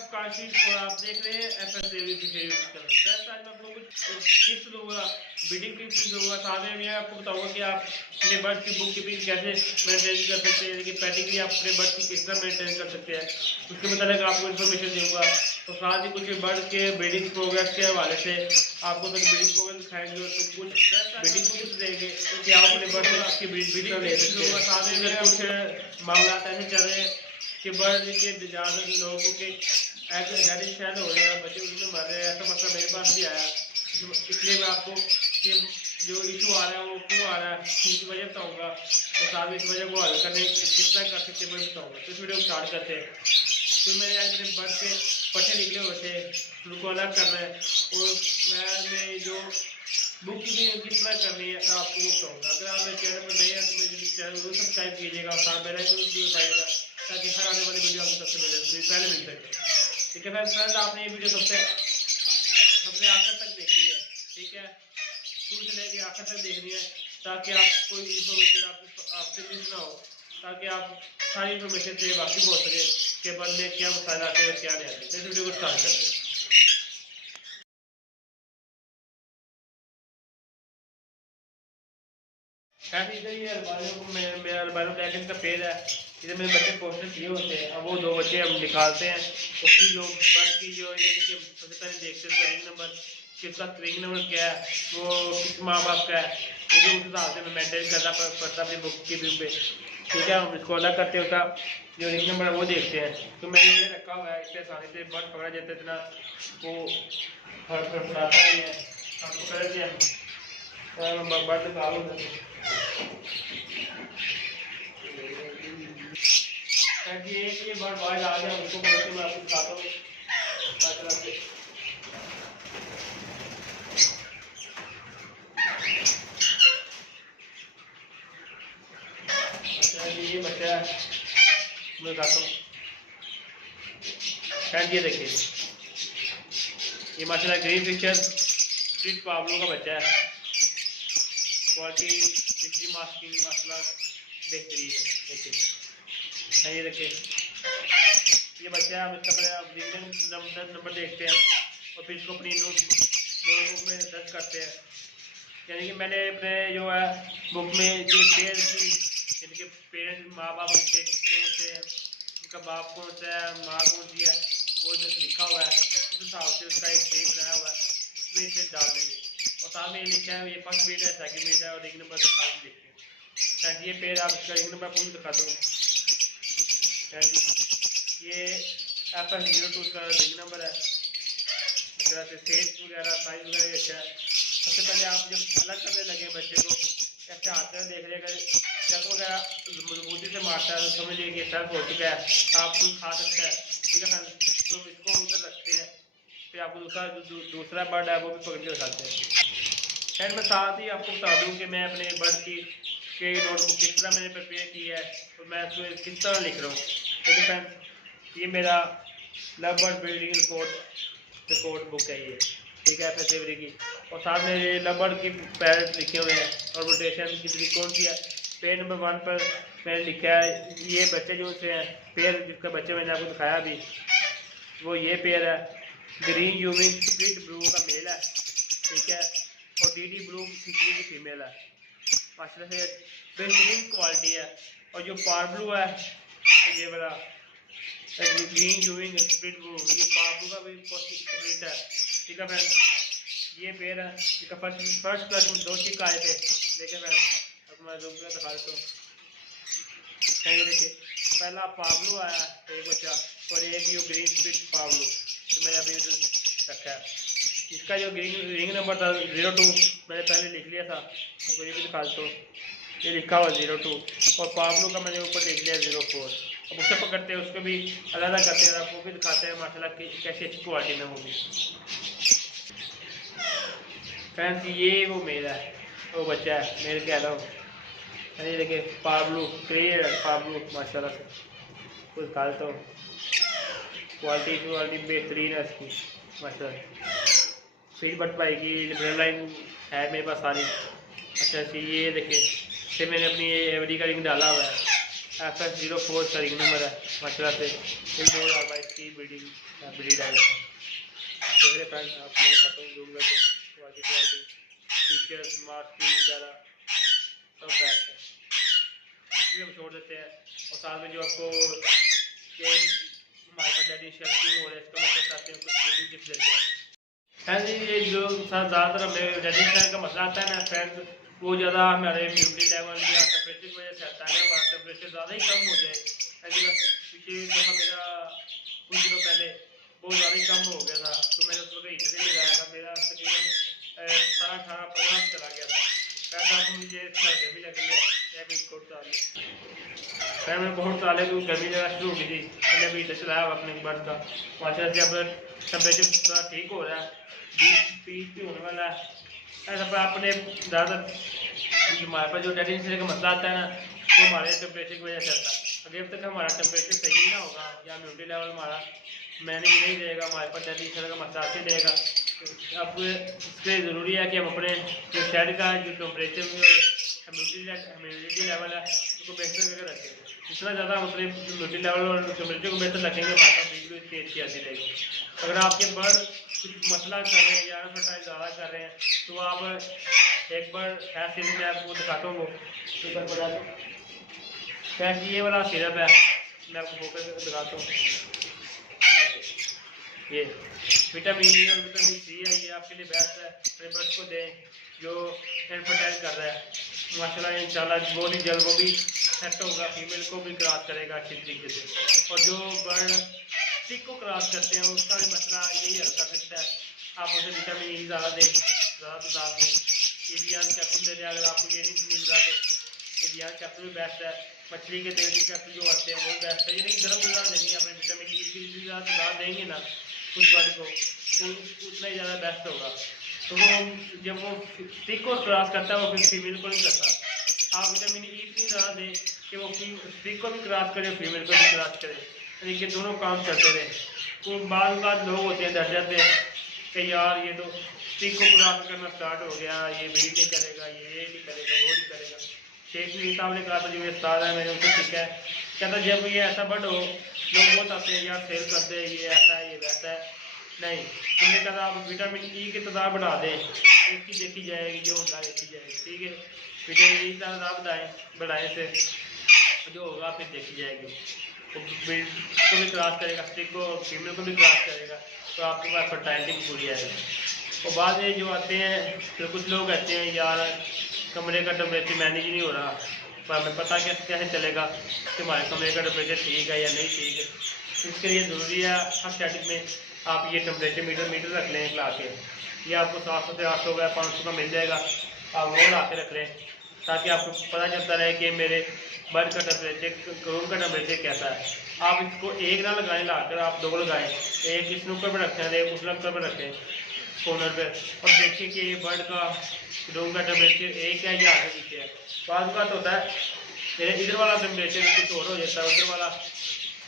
आपका आशीष और आप देख रहे हैं FS यूट्यूब चैनल। आज मैं आपको कुछ टिप्स दूंगा, ब्रीडिंग टिप्स दूंगा। साथ में मैं आपको बताऊंगा कि आप अपने बर्ड की बुक कीपिंग कैसे मेंटेन कर सकते हैं, कि पेडिग्री आप अपने बर्ड की किस तरह मेंटेन कर सकते हैं, उसके मुताबिक आपको इन्फॉर्मेशन दूंगा। तो साथ ही कुछ बर्ड के ब्रीडिंग प्रोग्रेस के हवाले से आपको कुछ ब्रीडिंग प्रोग्रेस दिखाएंगे और कुछ ब्रीडिंग टिप्स देंगे कि आप अपने बर्ड की ब्रीडिंग ले सकते हैं। साथ में कुछ मामला ऐसे चल रहे हैं कि बर्ड के ज़्यादा लोगों के ज़्यादा शायद हो रहे हैं, बच्चे उसमें मर रहे हैं। ऐसा मतलब मेरे पास भी आया, इसलिए मैं आपको कि जो इशू आ रहा है वो क्यों आ रहा है इसकी वजह बताऊँगा, और साथ इस वजह को हल करने कितना कर सकते हैं मैं बताऊँगा। तो इस वीडियो को स्टार्ट करते हैं। तो मैंने आज अपने बर्ड के पट्टे निकले हुए थे, उनको अलग करना है, और मैंने जो बुक की भी किस तरह करनी है आपको बताऊँगा। अगर आप मेरे चैनल पर नए हैं तो मेरे चैनल को सब्सक्राइब कीजिएगा और साथ बेल आइकन भी दबाइएगा ताकि हर आने वाली वीडियो आपको सबसे पहले मिल सके। ठीक है फ्रेंड्स, आपने ये वीडियो सबसे आखिर तक देखनी है। ठीक है, शुरू से लेके आखिर तक देखनी है ताकि आप कोई इन्फॉर्मेशन आपसे मिस ना हो, ताकि आप सारी इन्फॉर्मेशन से वाकिफ हो सके कि बर्ड में क्या मसाला आते हैं क्या नहीं आते। इस वीडियो को स्टार्ट करते हैं। इधर ये अलमारियों को मेरे अलमारियों में का पेड़ है, इधर मेरे बच्चे पोस्टर किए होते हैं। अब वो 2 बच्चे हम निकालते हैं, उसकी जो बर्ड की जो सबसे पहले देखते हैं रिंग नंबर, कि उसका रिंग नंबर क्या है, वो किस माँ बाप का है, मुझे उस हिसाब से मेंटेन करना पड़ता अपनी बुक की पे। ठीक है, हम इसको अलग करते हैं, उसका जो रिंग नंबर है वो देखते हैं। तो मैंने ये रखा हुआ है, इससे आसानी से बर्ड पकड़ा जाता है, इतना वो फड़फड़ाता नहीं है। हम पकड़ के बर्ड निकालो ये बर्ड बाहर आ जाए उसको मैं आपको दिखाता हूँ। ये बच्चा है, मैं दिखाता हूँ। ये देखिए, ये माशाल्लाह ग्रीन फिशर स्ट्रीट पाब्लो का बच्चा है। क्वालिटी पिछली मास्किंग माशाल्लाह बेहतरीन है। देखिए ये देखिए, ये बच्चा है। अब इसका नंबर देखते हैं और फिर इसको अपनी नोटबुक में दर्ज करते हैं। यानी कि मैंने अपने जो है बुक में जो पेयर की इनके पेरेंट्स माँ बाप कौन से हैं, उनका बाप कौन सा है, माँ कौन सी है, वो जो लिखा हुआ है उस हिसाब से उसका एक पेज बनाया हुआ है, उसमें इसे डाल देंगे। और साथ में ये लिखा है ये फर्स्ट पेज है, सेकंड पेज है और रिंग नंबर साथ लिखते हैं। शायद ये पेज आप इसका रिंग नंबर आपको दिखा दूँ। ये FS02 का रिंग नंबर है। इस तरह से सेट वगैरह साइज वगैरह अच्छा है। सबसे पहले आप जब अलग करने लगे बच्चे को, कैसे हाथ में देख लेगा चक वगैरह मजबूती से मारता है तो समझ लीजिए कि सर्फ हो चुका है, आप खुद खा सकता है। ठीक है, तो इसको उधर रखते हैं, फिर आपको दूसरा बर्ड है वो भी पकड़ के रखाते हैं। खैर मैं साथ ही आपको बता दूँ कि मैं अपने बर्ड की नोटबुक किस तरह मैंने प्रिपेयर की है और मैं उसमें किस तरह लिख रहा हूँ। देखिए फ्रेंड्स, ये मेरा love bird breeding record book है ये। ठीक है, FS की, और साथ में ये लबर्ड की पैरेंट्स लिखे हुए हैं और रोटेशन की कौन सी है। पेयर नंबर 1 पर मैंने लिखा है ये बच्चे जो से हैं, पेयर जिसका बच्चे मैंने आपको दिखाया अभी, वो ये पेयर है। ग्रीन यूविंग स्प्लिट ब्लू का मेल है। ठीक है, और DD ब्लू सिकली की फीमेल है। माशाल्लाह से बेहतरीन क्वालिटी है। और जो पार ब्लू है ये वाला ग्रीन यूविंग स्प्लिट ब्लू, ये पार ब्लू का भी स्प्लिट है। ठीक है फ्रेंड, ये पेड़ है, इसका फर्स्ट क्लास में 2 चिक आए थे। देखिए फ्रेंड, अब मैं रूम में दिखा देता हूँ। देखिए, पहला पाब्लो आया एक बच्चा, और एक भी ग्रीन स्प्लिट पाब्लो तो मैंने अभी रखा है। इसका जो रिंग नंबर था 02 मैंने पहले लिख लिया था, आपको ये भी दिखा देता हूँ। ये लिखा हुआ 02 और पाब्लो का मैंने ऊपर लिख लिया 04। अब उससे पकड़ते हैं, उसको भी अलग करते हैं, आपको भी दिखाते हैं माशाल्लाह कैसी अच्छी क्वालिटी में होगी। फ्रेंड्स, ये वो मेरा है, वो बच्चा है मेरे कह रहा हूँ। अरे देखिए पाब्लो, क्लियर पाब्लो माशाल्लाह से कुछ डालता हूँ। क्वालिटी बेहतरीन है इसकी माशाल्लाह। फीड बट पाएगी, लिबरल लाइन है मेरे पास सारी। अच्छा ये देखिए, फिर मैंने अपनी एवरी का रिंग डाला हुआ है, FS04 इसका रिंग नंबर है माशाल्लाह से। इन 2022 की ब्रीड है। देख रहे फ्रेंड्स, आप लोग खत्म जूम करके क्वालिटी फीचर्स मार्किंग वगैरह सब बेस्ट है, इसलिए हम छोड़ देते हैं। और साथ में जो आपको हमारे पास डैडी शेयर क्यों हो रहा है इसका मतलब चाहते हैं कुछ ब्रीडिंग टिप्स देते हैं। हाँ जी, ये जो ज़्यादातर हमें डैडी शेयर का मसला आता है ना फ्रेंड्स, वो ज़्यादा हमारे इम्यूनिटी लेवल या टेम्परेचर की वजह से आता है। हमारा टेम्परेचर ज़्यादा ही कम हो जाए, पिछले दफ़ा मेरा कुछ दिनों पहले बहुत ज़्यादा ही कम हो गया था, तो मैंने उस वक्त हीटर नहीं लगाया था, मेरा तकरीबन 17-18-15 चला गया था। फिर मुझे गर्मी लग रही है, मैं बहुत साले को गर्मी लगा शुरू हो गई थी, मैंने अभी हीटर चलाया अपने बर्थ का माशा से। अब टेम्परेचर थोड़ा ठीक हो रहा है, 20 भी होने वाला है। ऐसा पर अपने ज़्यादातर हमारे पास जो टेम्परेचर का मसला आता है ना, वो हमारे टेम्परेचर की वजह से आता है। अगर अब तक हमारा टेम्परेचर सही ना होगा या इम्यूनिटी लेवल हमारा मैनेज नहीं रहेगा, हमारे पास टेम्परेचर का मसला आते रहेगा। तो अब इसके ज़रूरी है कि हम अपने जो शहर का जो टेम्परेचर इम्यूनिटी लेवल है उसको बेहतर करके रखें। जितना ज़्यादा हम अपने इम्यूनिटी लेवल और टेम्परेचर को बेहतर रखेंगे, हमारे पास बिजली इतनी अच्छी आती रहेगी। अगर आपके बर्ड कुछ मसला कर रहे हैं या फर्टाइल ज़्यादा कर रहे हैं, तो आप एक बार है सिरप मैं आपको दिखाता हूँ, वो ऊपर बता दो क्या कि ये वाला सिरप है, मैं आपको फोकस दिखाता हूँ। ये विटामिन ई और विटामिन सी है, ये आपके लिए बेस्ट है। अपने बर्ड को दें जो इनफर्टाइल कर रहा है, माशाल्लाह इंशाल्लाह बहुत ही जल्द वो भी सेट होगा, फीमेल को भी क्रॉस करेगा अच्छी तरीके से। और जो बर्ड स्टिक को क्रॉस करते हैं उसका भी मसला यही हल कर सकता है, आप उसे विटामिन ई ज़्यादा दें, ज़्यादा तादाद में एवियन कैप्सूल दे दें। अगर आपको ये नहीं मिल रहा तो एवियन कैप्सूल भी बेस्ट है। मछली के तेल के कैप्सूल जो आते हैं वो बेस्ट है, ये नहीं गर्म गज़ा देनी है, अपने विटामिन ई की जितनी ज़्यादा तादाद देंगे ना उस बर्ड को उतना ही ज़्यादा बेस्ट होगा। तो वो जब वो स्टिक को क्रॉस करता है वो फिर फीमेल को नहीं करता। आप विटामिन ई इतनी ज़्यादा दें कि वो स्टिक को भी क्रॉस करे, फीमेल को भी क्रॉस करे, यानी कि दोनों काम चलते रहे। तो बाद लोग होते हैं डर जाते हैं कि यार ये तो स्टिक को क्रॉस करना स्टार्ट हो गया, ये ब्रीड नहीं करेगा, ये नहीं करेगा, वो नहीं करेगा। शेख साहब ने कहा था, जो मेरे उस्ताद है मैंने उनसे सीखा है, कहता जब ये ऐसा बर्ड हो लोग बहुत आते हैं यार सेल करते हैं, ये ऐसा है ये वैसा है। नहीं, हमने कहा आप विटामिन ई की तादाद बढ़ा दें, इसकी देखी जाएगी, जो होता है देखी जाएगी, ठीक है। विटामिन ई की तादाद बढ़ाएँ से जो होगा फिर देखी जाएगी। तो को भी क्रॉस करेगा, स्टिक को फीमेल को भी क्रॉस करेगा, तो आपके पास फर्टाइलिटी पूरी आएगी। और बाद में जो आते हैं फिर कुछ लोग कहते हैं यार कमरे का टेम्परेचर मैनेज नहीं हो रहा, पर हमें पता कैसे चलेगा कि हमारे कमरे का टेम्परेचर ठीक है या नहीं ठीक है। इसके लिए ज़रूरी है हर सेटिंग में आप ये टेम्परेचर मीटर रख लें ला के, ये आपको 700 से 800 का 500 का मिल जाएगा, आप वो ला के रख लें ताकि आपको पता चलता रहे कि मेरे बर्ड का टेम्परेचर रूम का टेम्परेचर कैसा है। आप इसको एक ना लगाएं लाकर, आप दो लगाएं, एक इस नुक्कड़ पर रखें, एक उस नुक्कड़ पर रखें कॉर्नर पे, और देखिए कि ये बर्ड का रूम का टेम्परेचर एक है या आगे पीछे है। बाद का होता है मेरे इधर वाला टेम्परेचर कुछ और हो जाता है, उधर वाला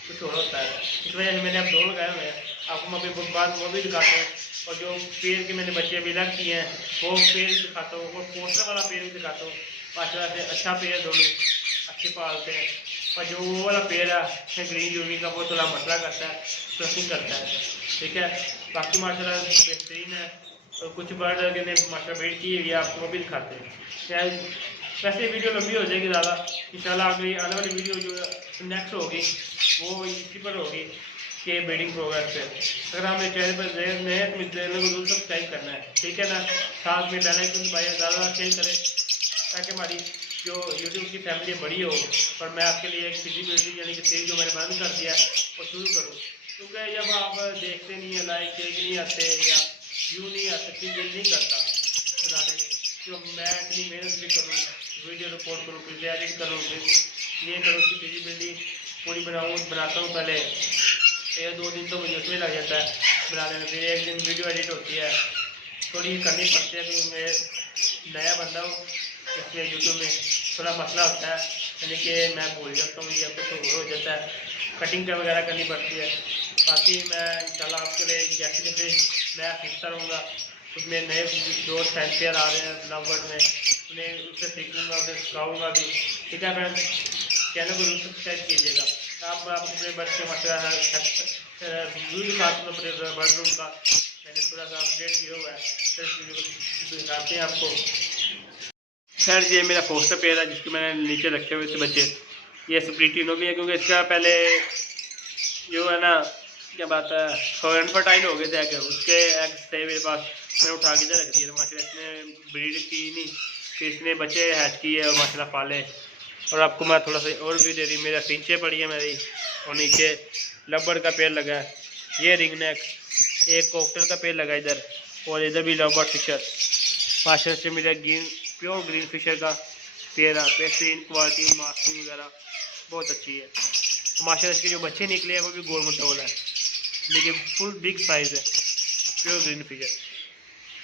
कुछ और होता है। इस वजह से मैंने अब दो लगाए हुए हैं, आपको मैं अभी बाद वो भी दिखाता हूँ। और जो पेड़ के मैंने बच्चे अभी रख किए हैं वो पेड़ दिखाता हूँ, और पोस्टर वाला पेड़ भी दिखाता हूँ। माशाल्लाह से अच्छा पेड़ दोनों अच्छे पालते हैं। और जो वो वाला पेड़ है ग्रीन यूवी का, वो थोड़ा मसला करता है, फ्लशिंग करता है, ठीक है। बाकी माशाल्लाह बेहतरीन है। और कुछ बर्ड ने माशाल्लाह ब्रीड की हुई है, आपको वो भी दिखाते हैं। क्या वैसे वीडियो लंबी हो जाएगी ज़्यादा, इंशाल्लाह अगली आने वाली वीडियो जो नेक्स्ट होगी वो इसी पर होगी कि ब्रीडिंग प्रोग्रेस पे। अगर हमें चैनल पर नए चैनल को जरूर सब्सक्राइब करना है, ठीक है ना। साथ में बेल आइकन दबाइए, ज़्यादा शेयर करें ताकि हमारी जो यूट्यूब की फैमिली बड़ी हो। और मैं आपके लिए एक फिजिबिलिटी यानी कि सीरीज जो मैंने बंद कर दिया वो शुरू करूँ, क्योंकि जब आप देखते नहीं है, लाइक शेयर नहीं आते या व्यू नहीं आते, तो दिल नहीं करता बनाने में। तो मैं इतनी मेहनत भी करूँ, वीडियो रिकॉर्ड करूँ, फिर एडिट करूँ, फिर ये करूँ कि फिजिबिलिटी पूरी बनाता हूँ। पहले 1-2 दिन तो मुझे उसमें लग जाता है बनाने में, फिर एक दिन वीडियो एडिट होती है, थोड़ी करनी पड़ती है क्योंकि मैं नया बंदा हूँ, इसलिए यूट्यूब में थोड़ा मसला होता है, यानी कि मैं भूल जाता हूँ या कुछ हो जाता है, कटिंग वगैरह करनी पड़ती है। बाकी मैं इंशाल्लाह आपके लिए जैसे जैसे मैं सीखता रहूँगा, उसमें नए दोस्त फैंसियर आ रहे हैं लव वर्ड में, उन्हें उससे सीखूँगा, उसे सिखाऊँगा भी, ठीक है फ्रेंड्स। चैनल को जरूर सब्सक्राइब कीजिएगा। आप अपने बच्चे माशाल्लाह व्यू दिखाते हैं अपने बेडरूम का, मैंने थोड़ा सा अपडेट किया हुआ है, तो इस वीडियो को दिखाते हैं आपको। खैर ये मेरा फोस्टर पेयर है जिसके मैंने नीचे रखे हुए थे बच्चे। ये स्प्लिटिनो भी है क्योंकि इसका पहले जो है ना क्या बात है फर्टाइल हो गए थे एग, उसके एग थे मेरे पास, मैंने उठा के रख दिया माशाल्लाह। इसने ब्रीड की नहीं, फिर इसने बच्चे हैच किए और माशाल्लाह पाले। और आपको मैं थोड़ा सा और भी दे दी, मेरा फिंचे पड़ी है मेरी, और नीचे लब्बड़ का पेड़ लगा है, ये रिंग नेक, एक कोकटल का पेड़ लगा इधर, और इधर भी लब्बड़ फिशर माशाल्लाह से मेरा प्योर ग्रीन फिशर का पेड़ है। बेहतरीन क्वालिटी, मास्किंग वगैरह बहुत अच्छी है। माशाल्लाह इसके जो बच्चे निकले हैं वो भी गोल मटोल है, लेकिन फुल बिग साइज़ है, प्योर ग्रीन फिशर।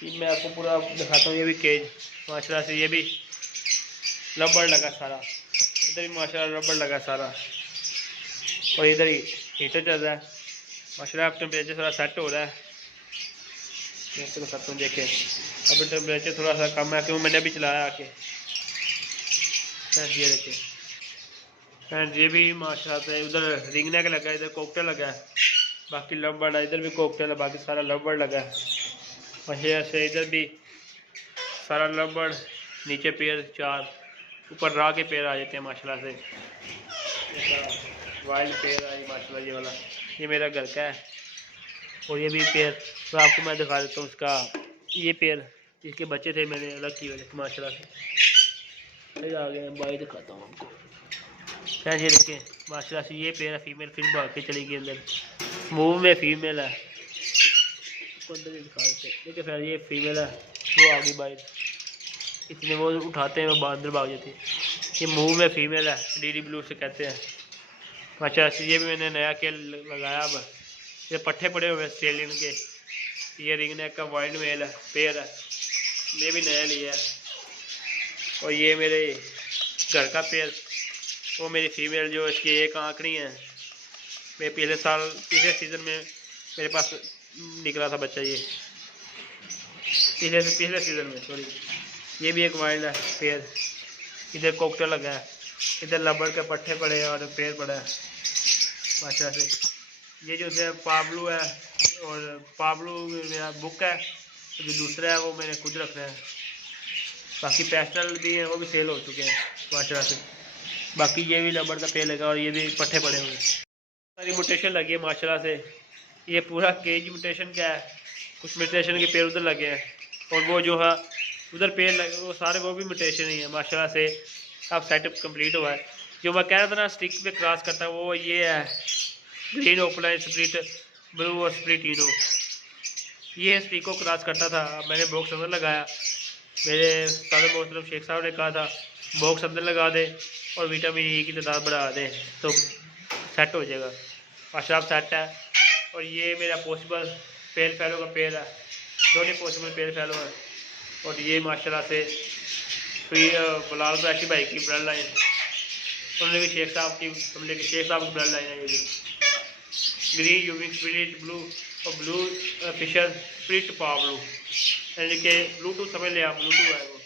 ये मैं आपको पूरा दिखाता हूँ। ये भी केज माशाल्लाह से, ये भी रबड़ लगा सारा, इधर भी माशाल्लाह रबड़ लगा सारा, और इधर ही हीटर चल रहा है माशाल्लाह। अब टेम्परेचर थोड़ा सेट हो रहा है, मैं इसको दिखाता हूँ। देखें अब टेम्परेचर थोड़ा सा कम है क्योंकि मैंने अभी चलाया आके। ये देखें एंड ये भी माशाल्लाह से उधर रिंग नेक लगा है, इधर कोकटेल लगा है, बाकी लवबर्ड है, इधर भी कोकटेल है, बाकी सारा लवबर्ड लगा है माशाल्लाह से। इधर भी सारा लवबर्ड, नीचे पेड़ 4, ऊपर राह के पेड़ आ जाते हैं माशाल्लाह से। वाइल्ड पेड़ है माशाल्लाह ये वाला, ये मेरा घर का है। और ये भी पेड़ तो आपको मैं दिखा देता हूँ उसका, ये पेड़ इसके बच्चे थे मैंने अलग किए हुए माशाल्लाह से। आ गए बाई दिखाता हूँ आपको। खैर ये देखें माशाल्लाह से, ये पेड़ है फीमेल, फिर भाग के चली गई अंदर, मुँह में फीमेल है, अंदर ही दिखा देते देखिए। फिर ये फीमेल है, वो आ गई बाहर, इतने वो उठाते हैं वो अंदर भाग जाती है। ये मुँह में फीमेल है, डीडी ब्लू से कहते हैं माशाल्लाह से। ये भी मैंने नया के लगाया, अब ये पट्टे पड़े हुए सेलियन के। ये रिंग नेक का वाइल्ड मेल है, पेयर है, ये भी नया लिया है। और ये मेरे घर का पेयर, वो मेरी फीमेल जो इसकी एक आँखनी है, मैं पिछले सीज़न में मेरे पास निकला था बच्चा, ये पिछले सीज़न में सॉरी। ये भी एक वाइल्ड है पेयर, इधर कोकटेल लगा है, इधर लबड़ के पट्टे पड़े हैं और पेड़ पड़ा है माशाल्लाह से। ये जो है पाब्लू है, और पाब्लू मेरा बुक है, तो जो दूसरा है वो मैंने खुद रखना है। बाकी पेस्टल भी हैं, वो भी सेल हो चुके हैं माशाल्लाह से। बाकी ये भी लबड़ का पेड़ लगा और ये भी पट्टे पड़े हुए, सारी म्यूटेशन लगी है माशाल्लाह से। ये पूरा केज म्यूटेशन का है, कुछ म्यूटेशन के पेड़ उधर लगे हैं, और वो जो है उधर पेड़ लगे वो सारे वो भी म्यूटेशन ही है माशाल्लाह से। अब सेटअप कंप्लीट हुआ है। जो मैं कह रहा था ना स्टिक पे क्रॉस करता है, वो ये है ग्रीन ओपलाइन स्प्लिट ब्लू और स्प्लिटिनो, ये स्टिक को क्रॉस करता था। मैंने बॉक्स अंदर लगाया, मेरे सारे मोहतरम शेख साहब ने कहा था बॉक्स अंदर लगा दे और विटामिन ई की तादाद बढ़ा दें तो सेट हो जाएगा माशाल्लाह, सेट है। और ये मेरा पॉसिबल पेल फैलो का पेड़ है, दोनों पॉसिबल पेल फैलो है। और ये माशाल्लाह से बिलाल बैशी भाई की ब्लड लाइन, उन्होंने भी शेख साहब की, हमने के शेख साहब की ब्लड लाइन है। ये भी ग्रीन यूविंग स्प्लिट ब्लू और ब्लू फिशर स्प्लिट पाब्लू, यानी कि ब्लूटूथ समझ लिया, ब्लूटूथ है वो।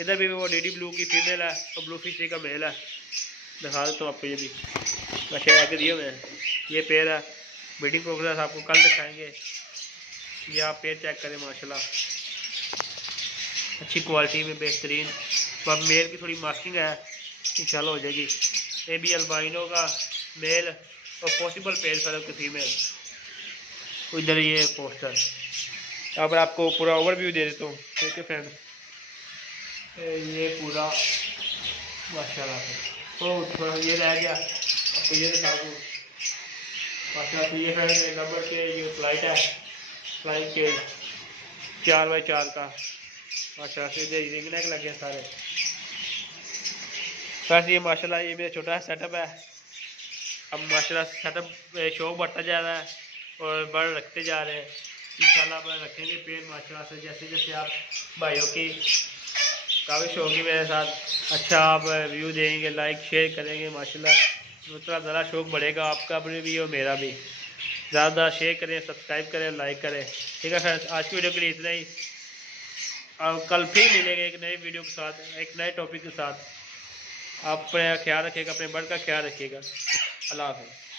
इधर भी वो डीडी ब्लू की फीमेल है और ब्लू फिश का मेल है, दिखा देता हूँ आपको। ये भी अच्छा आगे दिए हुए हैं, ये पेड़ है, ब्रीडिंग प्रोग्रेस आपको कल दिखाएंगे। ये आप पेड़ चेक करें माशाल्लाह, अच्छी क्वालिटी में बेहतरीन। अब मेल की थोड़ी मास्किंग है, इंशाल्लाह हो जाएगी। ये भी अल्बाइनो का मेल और पॉसिबल पेड़ फैलो की फीमेल। इधर ये पोस्टर, अब आपको पूरा ओवरव्यू दे देता हूँ। ठीक है फ्रेंड, ये पूरा माशाल्लाह से, ओ थोड़ा ये रह गया आपको ये दिखा दूँ माशाल्लाह से। ये फ्रेंड नंबर के ये फ्लाइट है, फ्लाइट के 4x4 का माशाल्लाह से, इधर रिंग नेक लगे सारे। वैसे ये माशाल्लाह ये मेरा छोटा सेटअप है। अब माशाल्लाह सेटअप शौक बढ़ता जा रहा है और बढ़ रखते जा रहे हैं इंशाल्लाह। बढ़ रखेंगे पेड़ माशाल्लाह से, जैसे जैसे आप भाइयों की काविश होगी मेरे साथ, अच्छा आप व्यू देंगे, लाइक शेयर करेंगे माशाल्लाह, उतना ज़रा शौक बढ़ेगा आपका भी और मेरा भी। ज़्यादा शेयर करें, सब्सक्राइब करें, लाइक करें। ठीक है फ्रेंड्स, आज की वीडियो के लिए इतना ही। कल फिर मिलेंगे एक नई वीडियो के साथ, एक नए टॉपिक के साथ। आप अपना ख्याल रखिएगा, अपने बर्ड का ख्याल रखिएगा। अल्लाह हाफ़िज़।